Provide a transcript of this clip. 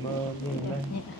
什么 hương.